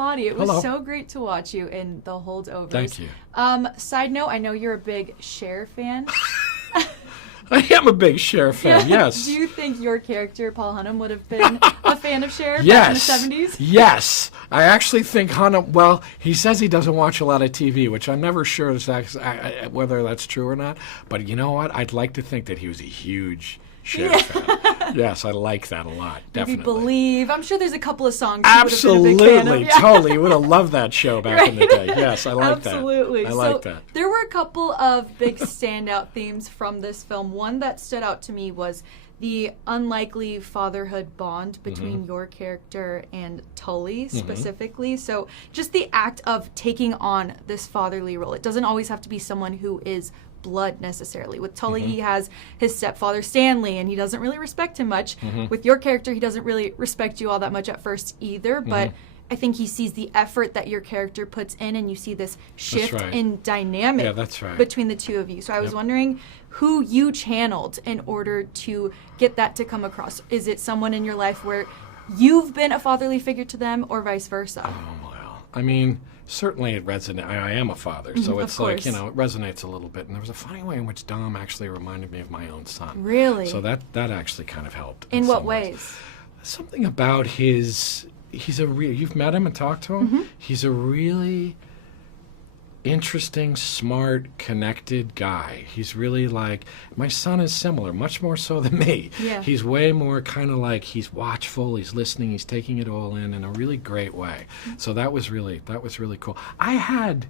Giamatti. It was Hello. so great to watch you in the Holdovers. Thank you. Side note, I know you're a big Cher fan. I am a big Cher fan, yes. Do you think your character, Paul Hunnam, would have been a fan of Cher Yes. back in the 70s? Yes. I actually think Hunnam, well, he says he doesn't watch a lot of TV, which I'm never sure is whether that's true or not. But you know what? I'd like to think that he was a huge Cher fan. Yes, I like that a lot, definitely. Maybe Believe. I'm sure there's a couple of songs he would have been a big fan of. Absolutely, totally. You would have loved that show back in the day. Yes, I like that. Absolutely. I like that. There were a couple of big standout themes from this film. One that stood out to me was the unlikely fatherhood bond between your character and Tully specifically. So just the act of taking on this fatherly role. It doesn't always have to be someone who is blood necessarily. With Tully, he has his stepfather Stanley, and he doesn't really respect him much. With your character, he doesn't really respect you all that much at first either, but I think he sees the effort that your character puts in, and you see this shift in dynamic between the two of you. So I was wondering who you channeled in order to get that to come across. Is it someone in your life where you've been a fatherly figure to them, or vice versa? Oh, well, I mean, certainly it resonates. I am a father, so it's like, you know, it resonates a little bit. And there was a funny way in which Dom actually reminded me of my own son. Really? So that actually kind of helped. In what ways? Something about he's a real, you've met him and talked to him? He's a really interesting, smart, connected guy. He's really like, my son is similar, much more so than me. Yeah. He's way more kind of like, he's watchful, he's listening, he's taking it all in a really great way. So that was really cool. I had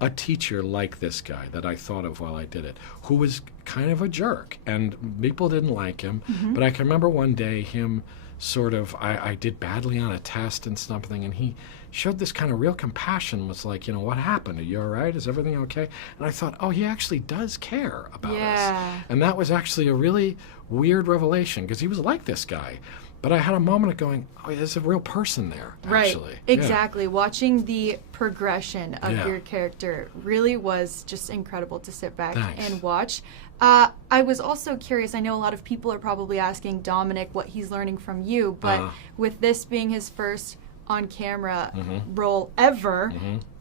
a teacher like this guy that I thought of while I did it, who was kind of a jerk, and people didn't like him, but I can remember one day him sort of, I did badly on a test and something, and he showed this kind of real compassion, was like, you know, what happened? Are you all right? Is everything okay? And I thought, oh, he actually does care about us. And that was actually a really weird revelation, because he was like this guy. But I had a moment of going, oh, there's a real person there, actually. Right, exactly. Yeah. Watching the progression of your character really was just incredible to sit back and watch. I was also curious, I know a lot of people are probably asking Dominic what he's learning from you, but with this being his first on-camera role ever,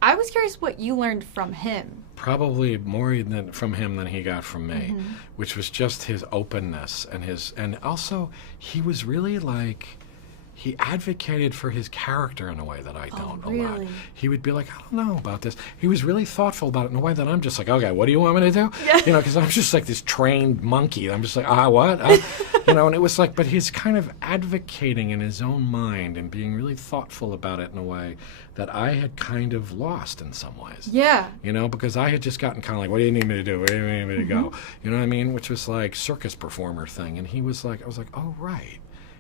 I was curious what you learned from him. Probably more from him than he got from me, which was just his openness and also he was really like, he advocated for his character in a way that I don't a lot. He would be like, I don't know about this. He was really thoughtful about it in a way that I'm just like, okay, what do you want me to do? You know, because I'm just like this trained monkey. I'm just like, what? You know, and it was like, but he's kind of advocating in his own mind and being really thoughtful about it in a way that I had kind of lost in some ways. Yeah. You know, because I had just gotten kind of like, what do you need me to do? Where do you need me to go? You know what I mean? Which was like circus performer thing. And he was like, I was like, oh, right.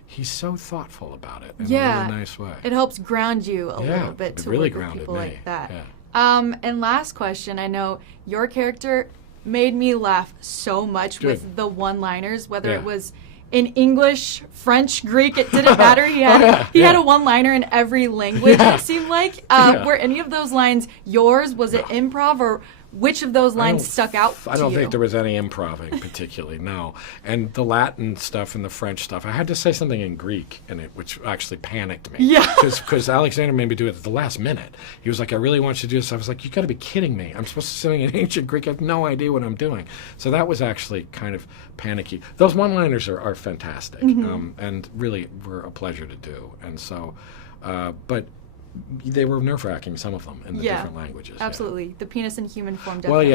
He's so thoughtful about it in a really nice way. It helps ground you a little bit to really work with people me. like that. Yeah. And last question, I know your character made me laugh so much with the one-liners, whether it was in English, French, Greek, it didn't matter. He had a one-liner in every language, it seemed like. Were any of those lines yours? Was it improv, or which of those lines stuck out to you? I don't think there was any improving particularly, no. And the Latin stuff and the French stuff, I had to say something in Greek in it, which actually panicked me. Yeah. Because Alexander made me do it at the last minute. He was like, I really want you to do this. I was like, you got to be kidding me. I'm supposed to be sitting in ancient Greek. I have no idea what I'm doing. So that was actually kind of panicky. Those one-liners are fantastic and really were a pleasure to do. And so, but they were nerve-wracking, some of them, in the different languages. Absolutely. The penis in human form definitely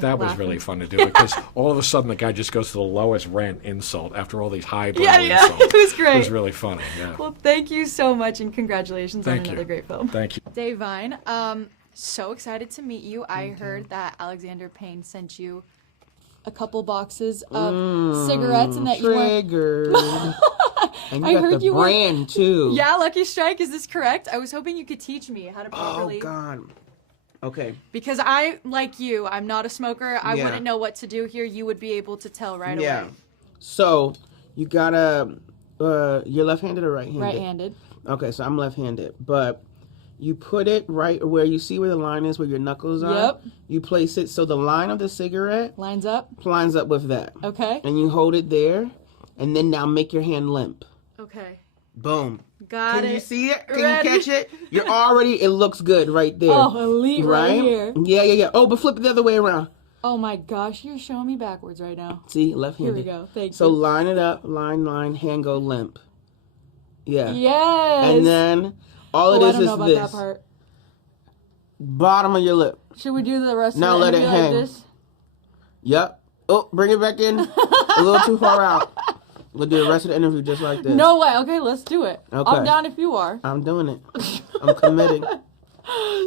that was really fun to do, because all of a sudden the guy just goes to the lowest rent insult after all these highbrow insults. It was great. It was really funny, Well, thank you so much, and congratulations on another great film. Thank you. Dave Vine, so excited to meet you. I heard that Alexander Payne sent you a couple boxes of cigarettes, and that you were... And you got the brand, too. Yeah, Lucky Strike. Is this correct? I was hoping you could teach me how to properly... Oh, God. Okay. Because I, like you, I'm not a smoker. I wouldn't know what to do here. You would be able to tell right away. So, you gotta... you're left-handed or right-handed? Right-handed. Okay, so I'm left-handed. But you put it right where you see where the line is, where your knuckles are. Yep. You place it so the line of the cigarette... Lines up with that. Okay. And you hold it there, and then now make your hand limp. Okay. Boom. Got Can it. you see it? Can Ready. you catch it? You're already, it looks good right there. Oh, elite right here. Yeah. Oh, but flip it the other way around. Oh my gosh, you're showing me backwards right now. See, left-handed. Here we go. Thank So you. line it up, line, hand go limp. Yeah. Yes. And then all it I is don't know about this. that part. Bottom of your lip. Should we do the rest Now of the let it interview like hang. this? Yep. Oh, bring it back in. A little too far out. We'll do the rest of the interview just like this. No way. Okay, let's do it. Okay. I'm down if you are. I'm doing it. I'm committing.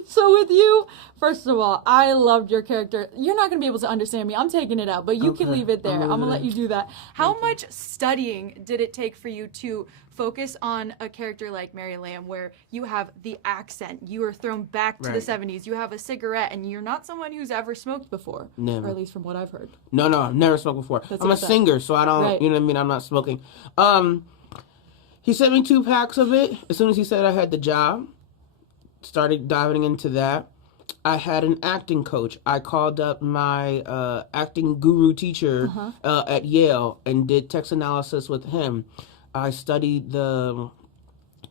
So with you, first of all, I loved your character. You're not going to be able to understand me. I'm taking it out, but you can Okay. leave it there. I'm going to let leaving you do that. How much studying did it take for you to focus on a character like Mary Lamb, where you have the accent, you are thrown back to the Right. 70s, you have a cigarette, and you're not someone who's ever smoked before? Never. Or at least from what I've heard. No, I've never smoked before. That's I'm a what I thought. singer, so I don't, Right. you know what I mean? I'm not smoking. He sent me 2 packs of it. As soon as he said I had the job, started diving into that. I had an acting coach. I called up my acting guru teacher at Yale and did text analysis with him. I studied the...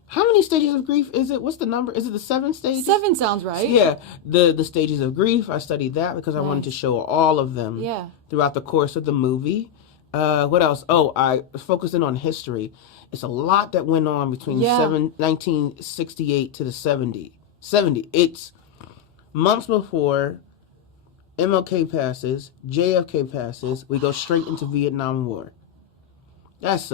How many stages of grief is it? What's the number? Is it the 7 stages? 7 sounds right. Yeah, the stages of grief. I studied that because I wanted to show all of them Yeah. throughout the course of the movie. What else? Oh, I focused in on history. It's a lot that went on between 1968 to the 70. It's months before MLK passes, JFK passes, we go straight into Vietnam War. It's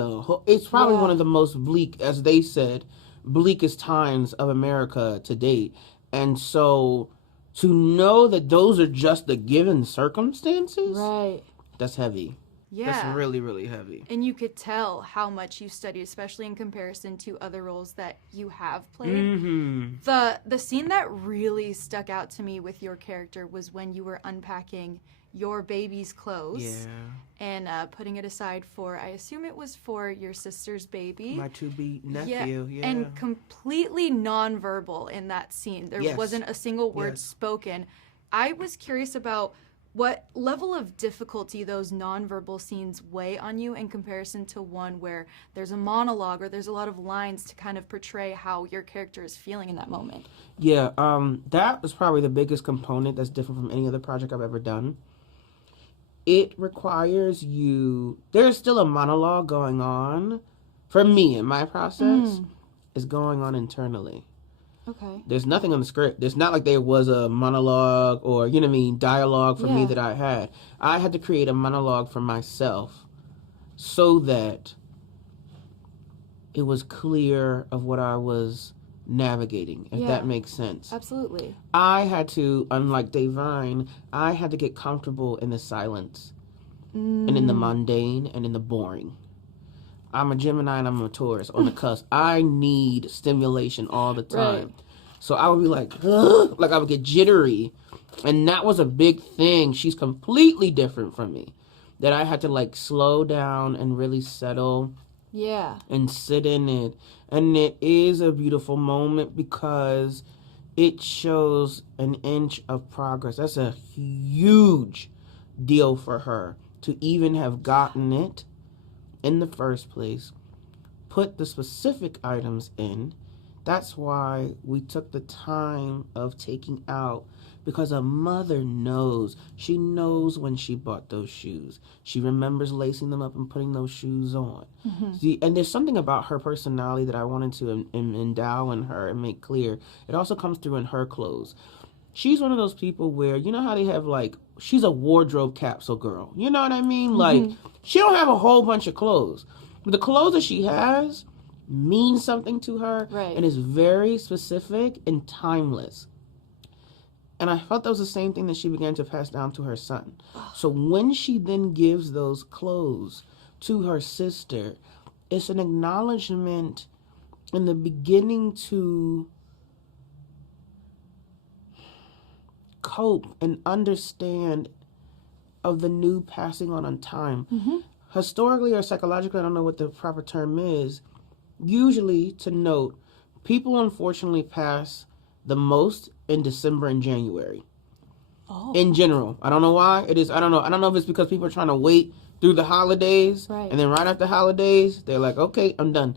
probably one of the most bleak, as they said, bleakest times of America to date. And so to know that those are just the given circumstances, Right. that's heavy. Yeah. That's really, really heavy. And you could tell how much you studied, especially in comparison to other roles that you have played. Mm-hmm. The scene that really stuck out to me with your character was when you were unpacking your baby's clothes and putting it aside for, I assume it was for your sister's baby. My to-be nephew, yeah. And completely nonverbal in that scene. There Yes. wasn't a single word Yes. spoken. I was curious about what level of difficulty those nonverbal scenes weigh on you in comparison to one where there's a monologue or there's a lot of lines to kind of portray how your character is feeling in that moment. Yeah, that was probably the biggest component that's different from any other project I've ever done. It requires you... There's still a monologue going on. For me, in my process, is going on internally. Okay. There's nothing on the script. There's not like there was a monologue or, you know what I mean, dialogue for me that I had. I had to create a monologue for myself so that it was clear of what I was navigating, if that makes sense. Absolutely. I had to, unlike Davine, I had to get comfortable in the silence and in the mundane and in the boring. I'm a Gemini and I'm a Taurus on the cusp. I need stimulation all the time. Right. So I would be like, ugh, like I would get jittery. And that was a big thing. She's completely different from me. That I had to like slow down and really settle and sit in it. And it is a beautiful moment because it shows an inch of progress. That's a huge deal for her to even have gotten it in the first place, put the specific items in. That's why we took the time of taking out, because a mother knows. She knows when she bought those shoes. She remembers lacing them up and putting those shoes on. See, and there's something about her personality that I wanted to endow in her and make clear. It also comes through in her clothes. She's one of those people where, you know how they have like, she's a wardrobe capsule girl. You know what I mean? Like, she don't have a whole bunch of clothes. But the clothes that she has mean something to her and is very specific and timeless. And I felt that was the same thing that she began to pass down to her son. So when she then gives those clothes to her sister, it's an acknowledgement in the beginning to cope and understand of the new passing on time. Historically or psychologically, I don't know what the proper term is, usually to note, people unfortunately pass the most in December and January. In general. I don't know why it is. I don't know if it's because people are trying to wait through the holidays, right. and then right after holidays, they're like, okay, I'm done.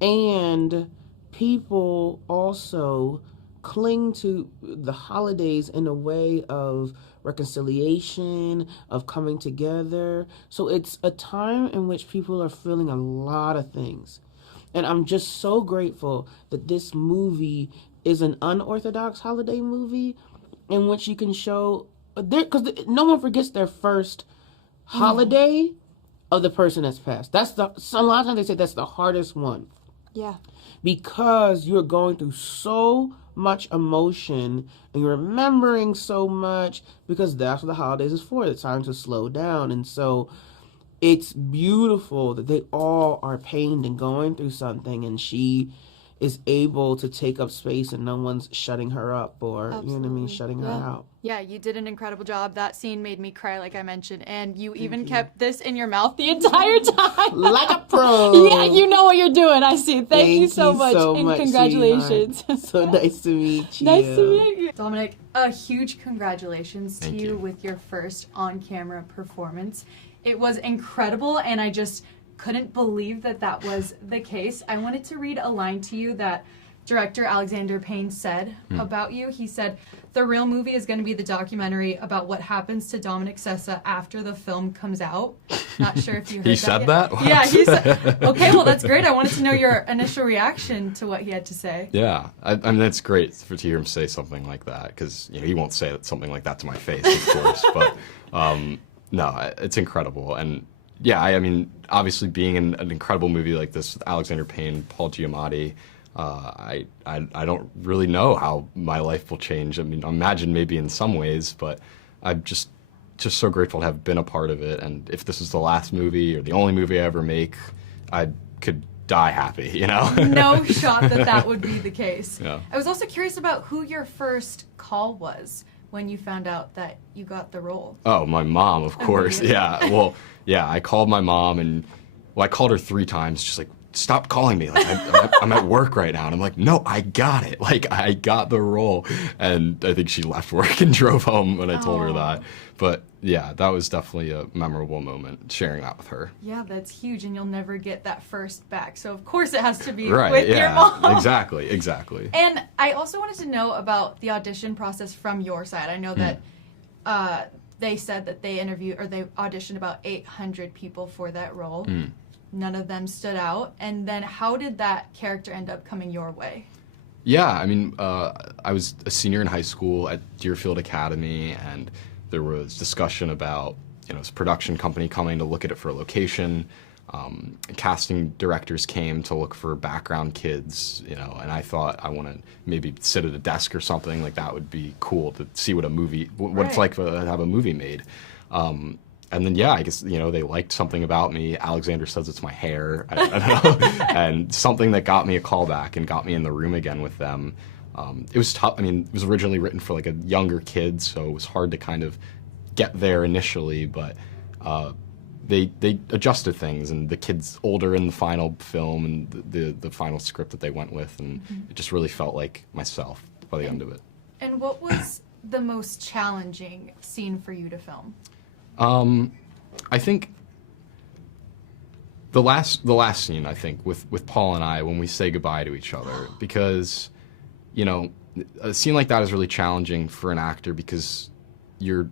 And people also cling to the holidays in a way of reconciliation, of coming together. So it's a time in which people are feeling a lot of things. And I'm just so grateful that this movie is an unorthodox holiday movie in which you can show, because no one forgets their first holiday of the person that's passed. A lot of times they say that's the hardest one. Yeah. Because you're going through so much emotion and you're remembering so much, because that's what the holidays is for. It's time to slow down. And so it's beautiful that they all are pained and going through something, and she is able to take up space and no one's shutting her up or, you know what I mean, shutting her out. Yeah, you did an incredible job. That scene made me cry, like I mentioned, and you even kept this in your mouth the entire time. Like a pro. Yeah, you know what you're doing. I see. Thank you so much, and congratulations. So nice to meet you. Nice to meet you. Dominic, a huge congratulations to you with your first on-camera performance. It was incredible, and I just couldn't believe that that was the case. I wanted to read a line to you that director Alexander Payne said about you. He said, "The real movie is going to be the documentary about what happens to Dominic Sessa after the film comes out." Not sure if you heard He that said yet. that? Yeah, he said. Okay, well, that's great. I wanted to know your initial reaction to what he had to say. Yeah, I mean, that's great to hear him say something like that, because he won't say something like that to my face, of course. But no, it's incredible. And yeah, I mean, obviously being in an incredible movie like this with Alexander Payne, Paul Giamatti, I don't really know how my life will change. I mean, I imagine maybe in some ways, but I'm just so grateful to have been a part of it. And if this is the last movie or the only movie I ever make, I could die happy, you know? No shot that would be the case. Yeah. I was also curious about who your first call was when you found out that you got the role. Oh, my mom, of course. Yeah. Well, yeah, I called my mom, and I called her 3 times. She's like, "Stop calling me. Like, I'm at work right now." And I'm like, "No, I got it. Like, I got the role." And I think she left work and drove home when I told her that. But yeah, that was definitely a memorable moment, sharing that with her. Yeah, that's huge, and you'll never get that first back. So of course it has to be Right, with yeah, your mom. Exactly. And I also wanted to know about the audition process from your side. I know that they said that they auditioned about 800 people for that role. None of them stood out. And then how did that character end up coming your way? Yeah, I mean, I was a senior in high school at Deerfield Academy, and there was discussion about, this production company coming to look at it for a location. Casting directors came to look for background kids, and I thought, I want to maybe sit at a desk or something. Like, that would be cool to see what what it's like to have a movie made. And then, yeah, I guess, they liked something about me. Alexander says it's my hair. I don't know. And something that got me a call back and got me in the room again with them. It was tough. I mean, it was originally written for like a younger kid, so it was hard to kind of get there initially, but they adjusted things, and the kid's older in the final film and the final script that they went with, and it just really felt like myself by the end of it. And what was the most challenging scene for you to film? I think the last scene, I think, with Paul and I, when we say goodbye to each other, because, a scene like that is really challenging for an actor, because you're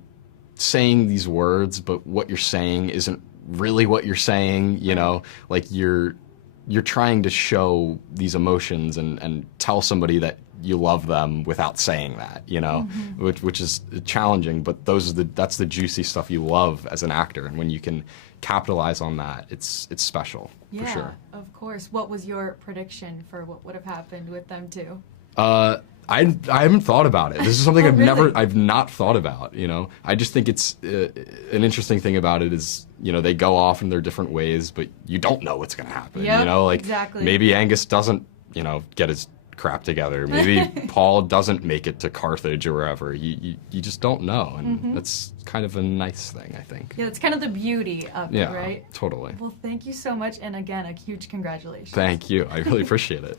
saying these words, but what you're saying isn't really what you're saying, like you're trying to show these emotions and tell somebody that you love them without saying that, which is challenging, but that's the juicy stuff you love as an actor, and when you can capitalize on that, it's special, for sure. Yeah, of course. What was your prediction for what would have happened with them too? I haven't thought about it. This is something Really? I've not thought about, I just think it's an interesting thing about it is, they go off in their different ways, but you don't know what's going to happen, exactly. Maybe Angus doesn't, get his crap together. Maybe Paul doesn't make it to Carthage or wherever. You just don't know, and that's kind of a nice thing, I think. Yeah, that's kind of the beauty of it, right? Totally. Well, thank you so much, and again, a huge congratulations. Thank you. I really appreciate it.